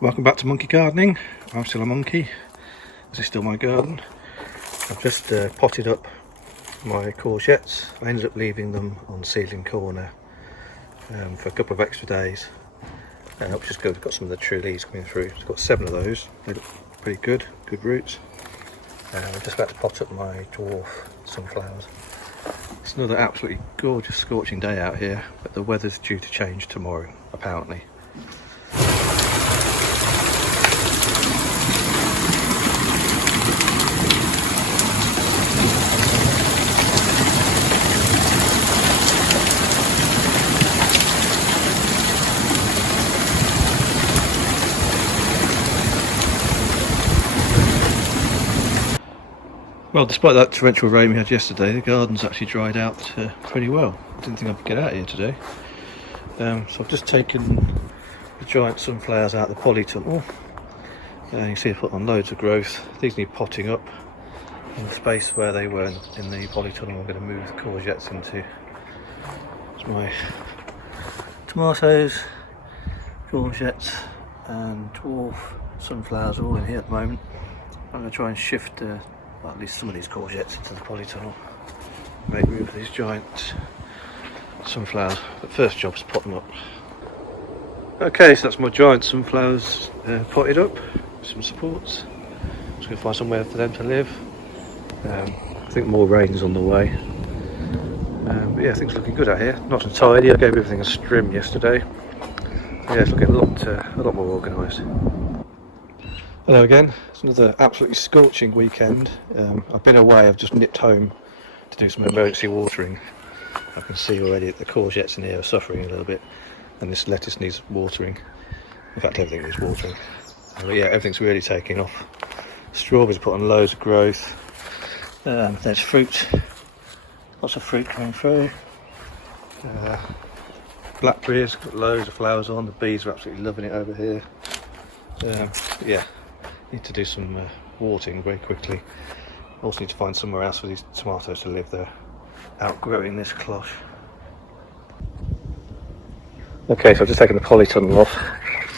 Welcome back to monkey gardening. I'm still a monkey. This is still my garden. I've just potted up my courgettes. I ended up leaving them on seedling corner for a couple of extra days, which is good. I've got some of the true leaves coming through. I've got 7 of those. They look pretty good roots. I'm just about to pot up my dwarf sunflowers. It's another absolutely gorgeous scorching day out here, but the weather's due to change tomorrow apparently. Well, despite that torrential rain we had yesterday, the garden's actually dried out pretty well. I didn't think I'd get out here today. So I've just taken the giant sunflowers out of the polytunnel. You can see I've put on loads of growth. These need potting up. In the space where they were in the polytunnel, I'm going to move the courgettes into my tomatoes, courgettes and dwarf sunflowers are all in here at the moment. I'm going to try and shift well, at least some of these courgettes into the polytunnel, make room for these giant sunflowers, but first job is pot them up. Okay, so that's my giant sunflowers potted up with some supports. Just going to find somewhere for them to live. I think more rain's on the way, but yeah, things looking good out here. Nice and tidy. I gave everything a trim yesterday. Yeah, it's looking a lot more organised. Hello again. It's another absolutely scorching weekend. I've been away. I've just nipped home to do some emergency watering. I can see already that the courgettes in here are suffering a little bit, and this lettuce needs watering. In fact, everything needs watering. But yeah, everything's really taking off. Strawberries put on loads of growth. There's fruit, lots of fruit coming through. Blackberries got loads of flowers on. The bees are absolutely loving it over here. Yeah. Need to do some watering very quickly. Also need to find somewhere else for these tomatoes to live. They're outgrowing this cloche. Okay, so I've just taken the polytunnel off,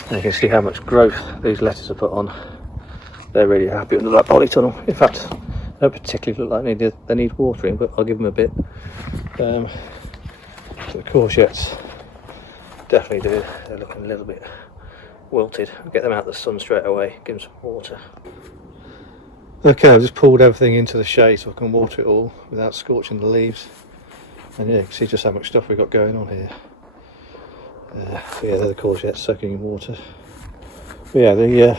and you can see how much growth these lettuces are put on. They're really happy under that polytunnel. In fact, they don't particularly look like they need watering, but I'll give them a bit. So the courgettes definitely do. They're looking a little bit wilted. I'll get them out of the sun straight away, give them some water. Okay, I've just pulled everything into the shade so I can water it all without scorching the leaves. And yeah, you can see just how much stuff we've got going on here. So yeah, they're the courgettes soaking in water. But yeah, the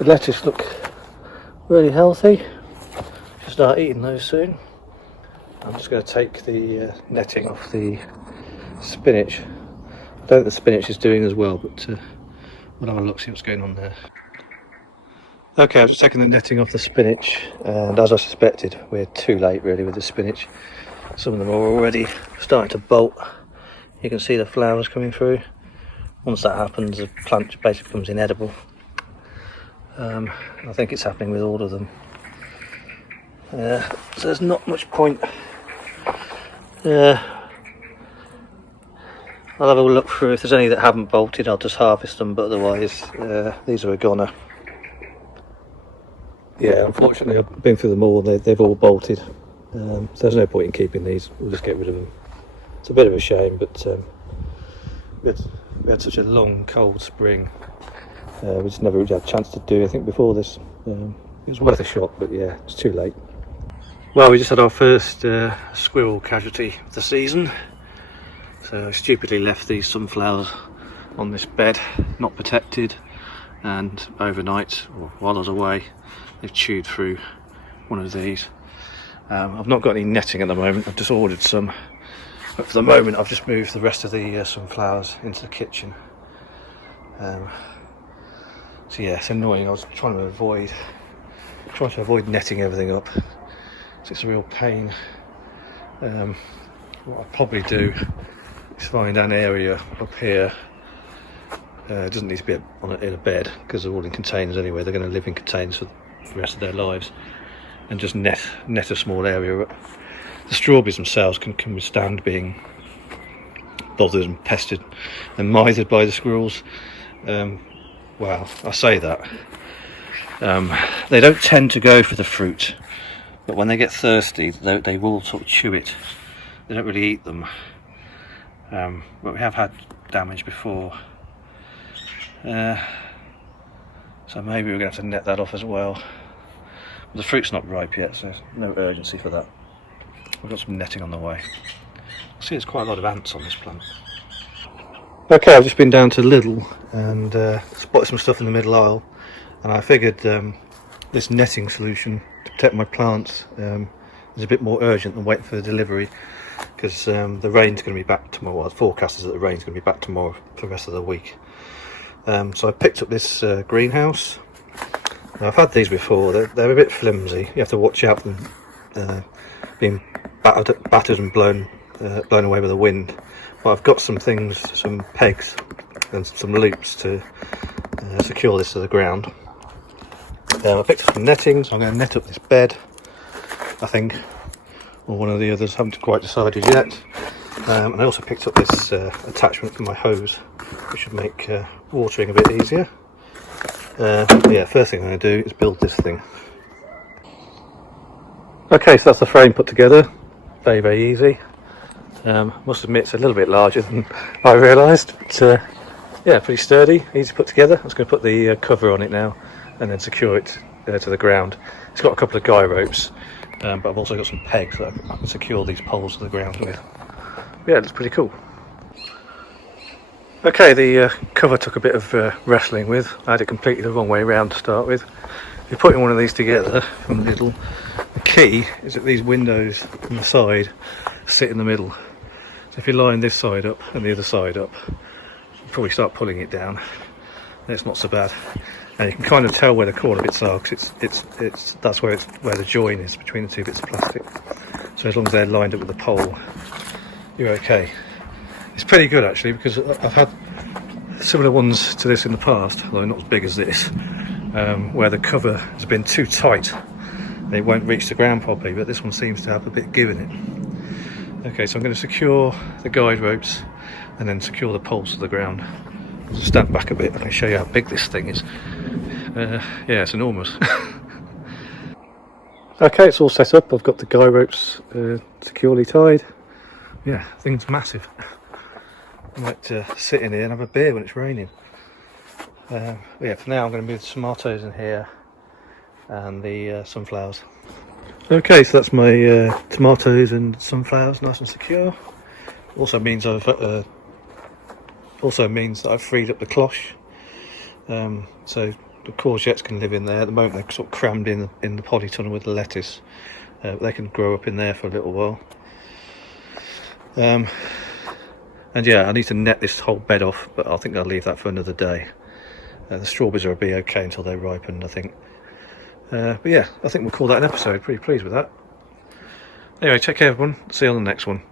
lettuce look really healthy. Should start eating those soon. I'm just going to take the netting off the spinach. I don't think the spinach is doing as well, but we'll have a look, see what's going on there. Okay, I've just taken the netting off the spinach, and as I suspected, we're too late really with the spinach. Some of them are already starting to bolt. You can see the flowers coming through. Once that happens, the plant basically becomes inedible. I think it's happening with all of them. So there's not much point. I'll have a look through. If there's any that haven't bolted, I'll just harvest them, but otherwise these are a goner. Yeah, unfortunately I've been through them all. They've all bolted, so there's no point in keeping these. We'll just get rid of them. It's a bit of a shame, but we had such a long cold spring. We just never really had a chance to do anything before this. It was worth a shot, but yeah, it's too late. Well, we just had our first squirrel casualty of the season. So I stupidly left these sunflowers on this bed, not protected, and overnight, or while I was away, they've chewed through one of these. I've not got any netting at the moment. I've just ordered some, but for the moment I've just moved the rest of the sunflowers into the kitchen. So yeah, it's annoying. I was trying to avoid netting everything up. So it's a real pain. What I'll probably do is find an area up here. It doesn't need to be in a bed because they're all in containers anyway. They're going to live in containers for the rest of their lives, and just net a small area up. The strawberries themselves can withstand being bothered and pestered and mithered by the squirrels. Well, I say that. They don't tend to go for the fruit, but when they get thirsty, they will sort of chew it. They don't really eat them. But we have had damage before. So maybe we're going to have to net that off as well. But the fruit's not ripe yet, so there's no urgency for that. We've got some netting on the way. I see there's quite a lot of ants on this plant. Okay, I've just been down to Lidl and spotted some stuff in the middle aisle, and I figured this netting solution to protect my plants is a bit more urgent than waiting for the delivery, because the rain's going to be back tomorrow. Well, the forecast is that the rain's going to be back tomorrow for the rest of the week. So I picked up this greenhouse. Now, I've had these before. They're a bit flimsy. You have to watch out for them being battered and blown away by the wind. But I've got some things, some pegs and some loops to secure this to the ground. I picked up some netting, so I'm going to net up this bed, I think, or one of the others. Haven't quite decided yet. And I also picked up this attachment for my hose, which should make watering a bit easier. Yeah, first thing I'm going to do is build this thing. Okay, so that's the frame put together. Very, very easy. Must admit it's a little bit larger than I realised, but yeah, pretty sturdy, easy to put together. I'm just going to put the cover on it now and then secure it to the ground. It's got a couple of guy ropes, but I've also got some pegs that I can secure these poles to the ground with. Yeah, it looks pretty cool. Okay, the cover took a bit of wrestling with. I had it completely the wrong way around to start with. If you're putting one of these together from Lidl, the key is that these windows on the side sit in the middle. So if you line this side up and the other side up, you probably start pulling it down. And it's not so bad, and you can kind of tell where the corner bits are, because that's where the join is between the two bits of plastic. So as long as they're lined up with the pole, you're okay. It's pretty good actually, because I've had similar ones to this in the past, although not as big as this, where the cover has been too tight. It won't reach the ground properly, but this one seems to have a bit of give in it. Okay, so I'm going to secure the guide ropes and then secure the poles to the ground. I'll just stand back a bit and I'll show you how big this thing is. Yeah, it's enormous. Okay, it's all set up. I've got the guy ropes securely tied. Yeah, thing's massive. I might sit in here and have a beer when it's raining. Yeah, for now I'm going to move the tomatoes in here and the sunflowers. Okay, so that's my tomatoes and sunflowers nice and secure. Also means that I've freed up the cloche, so the courgettes can live in there. At the moment they're sort of crammed in the polytunnel with the lettuce, but they can grow up in there for a little while. And yeah, I need to net this whole bed off, but I think I'll leave that for another day. The strawberries will be okay until they ripen, I think. But yeah, I think we'll call that an episode. Pretty pleased with that. Anyway, take care everyone. See you on the next one.